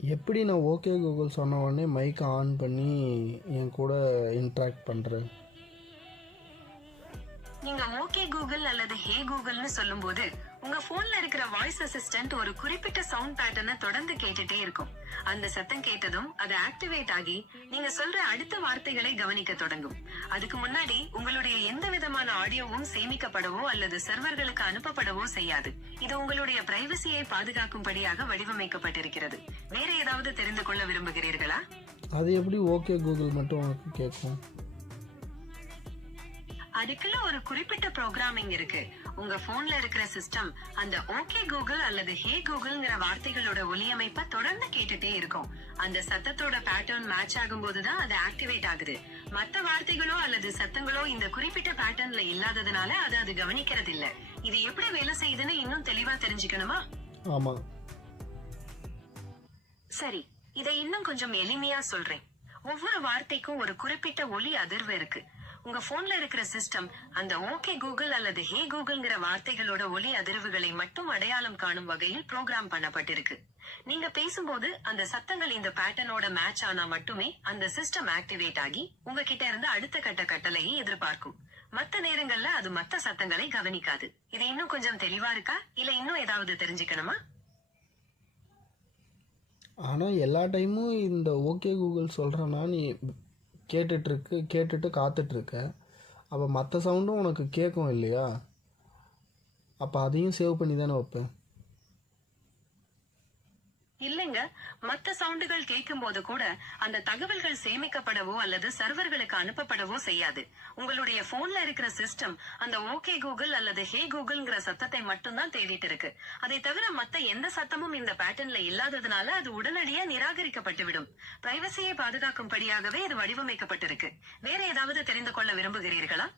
எப்படி நான் okay Google சொன்ன உடனே மைக்கை ஆன் பண்ணி என் கூட இன்ட்ராக்ட் பண்ணுறேன்? நீங்க ஓகே கூகுள் அல்லது ஹே கூகுள்னு சொல்லும்போது உங்க போன்ல இருக்கிற வாய்ஸ் அசிஸ்டன்ட் ஒரு குறிப்பிட்ட சவுண்ட் பேட்டர்னை தொடர்ந்து கேட்டுட்டே இருக்கும். அந்த சத்தம் கேட்டதும் அது ஆக்டிவேட் ஆகி நீங்க சொல்ற அடுத்த வார்த்தைகளை கவனிக்க தொடங்கும். அதுக்கு முன்னாடி உங்களுடைய எந்த விதமான ஆடியோவும் சேமிக்கப்படவோ அல்லது சர்வர்களுக்கு அனுப்பப்படவோ செய்யாது. இது உங்களுடைய பிரைவசியை பாதுகாக்கும்படியாக வடிவமைக்கப்பட்டிருக்கிறது. வேற ஏதாவது தெரிந்து கொள்ள விரும்புகிறீர்களா? அது எப்படி ஓகே கூகுள் மட்டும் உனக்கு கேட்கும்? அதுக்குள்ள ஒரு குறிப்பிட்ட ப்ரோக்ராமிங் இருக்கு. உங்க போன்ல இருக்கிற சிஸ்டம் அந்த ஓகே கூகுள் அல்லது ஹே கூகுள்ங்கிற வார்த்தைகளோட ஒலியமைப்ப தொடர்ந்து கேட்டுட்டே இருக்கும். அந்த சத்தத்தோட பேட்டர்ன் மேட்ச் ஆகும் போதுதான் அது ஆக்டிவேட் ஆகுது. மத்த வார்த்தைகளோ அல்லது சத்தங்களோ இந்த குறிப்பிட்ட பேட்டர்ன்ல இல்லாததுனால அது கவனிக்கிறது இல்ல. இது எப்படி வேலை செய்யுதுன்னு இன்னும் தெளிவா தெரிஞ்சுக்கணுமா? ஆமா. சரி, இதை இன்னும் கொஞ்சம் எளிமையா சொல்றேன். ஒவ்வொரு வார்த்தைக்கும் ஒரு குறிப்பிட்ட ஒலி அதிர்வு இருக்கு. உங்க போன்ல இருக்கிற சிஸ்டம் அந்த ஓகே கூகுள் அல்லது ஹே கூகுள்ங்கிற வார்த்தைகளோட ஒலி அதிர்வுகளை மட்டும் அடையாளம் காணும் வகையில் ப்ரோக்ராம் பண்ணப்பட்டிருக்கு. நீங்க பேசும்போது அந்த சத்தங்கள் இந்த பேட்டர்னோட மேட்ச் ஆனா மட்டுமே அந்த சிஸ்டம் ஆக்டிவேட் ஆகி உங்ககிட்ட இருந்து அடுத்த கட்ட கட்டளையை எதிர்பார்க்கும். மத்த நேரங்கள்ல அது மத்த சத்தங்களை கவனிக்காது. இது இன்னும் கொஞ்சம் தெளிவா இருக்கா, இல்ல இன்னும் ஏதாவது தெரிஞ்சுக்கணுமா? ஆனால் எல்லா டைமும் இந்த ஓகே கூகுள் சொல்கிறேன்னா நீ கேட்டுட்டு காத்துட்ருக்க. அப்போ மற்ற சவுண்டும் உனக்கு கேட்கும் இல்லையா? அப்போ அதையும் சேவ் பண்ணி தானே வைப்பேன். இல்லைங்க, மத்த சவுண்டுகள் கேட்கும் போது கூட அந்த தகவல்கள் சேமிக்கப்படவோ அல்லது சர்வர்களுக்கு அனுப்பப்படவோ செய்யாது. உங்களுடைய போன்ல இருக்கிற சிஸ்டம் அந்த ஓகே கூகுள் அல்லது ஹே கூகுள்ங்கிற சத்தத்தை மட்டும்தான் தேடிட்டு இருக்கு. அதை தவிர மத்த எந்த சத்தமும் இந்த பேட்டர்ன்ல இல்லாததுனால அது உடனடியா நிராகரிக்கப்பட்டு விடும். பிரைவசியை பாதுகாக்கும்படியாகவே இது வடிவமைக்கப்பட்டிருக்கு. வேற ஏதாவது தெரிந்து கொள்ள விரும்புகிறீர்களா?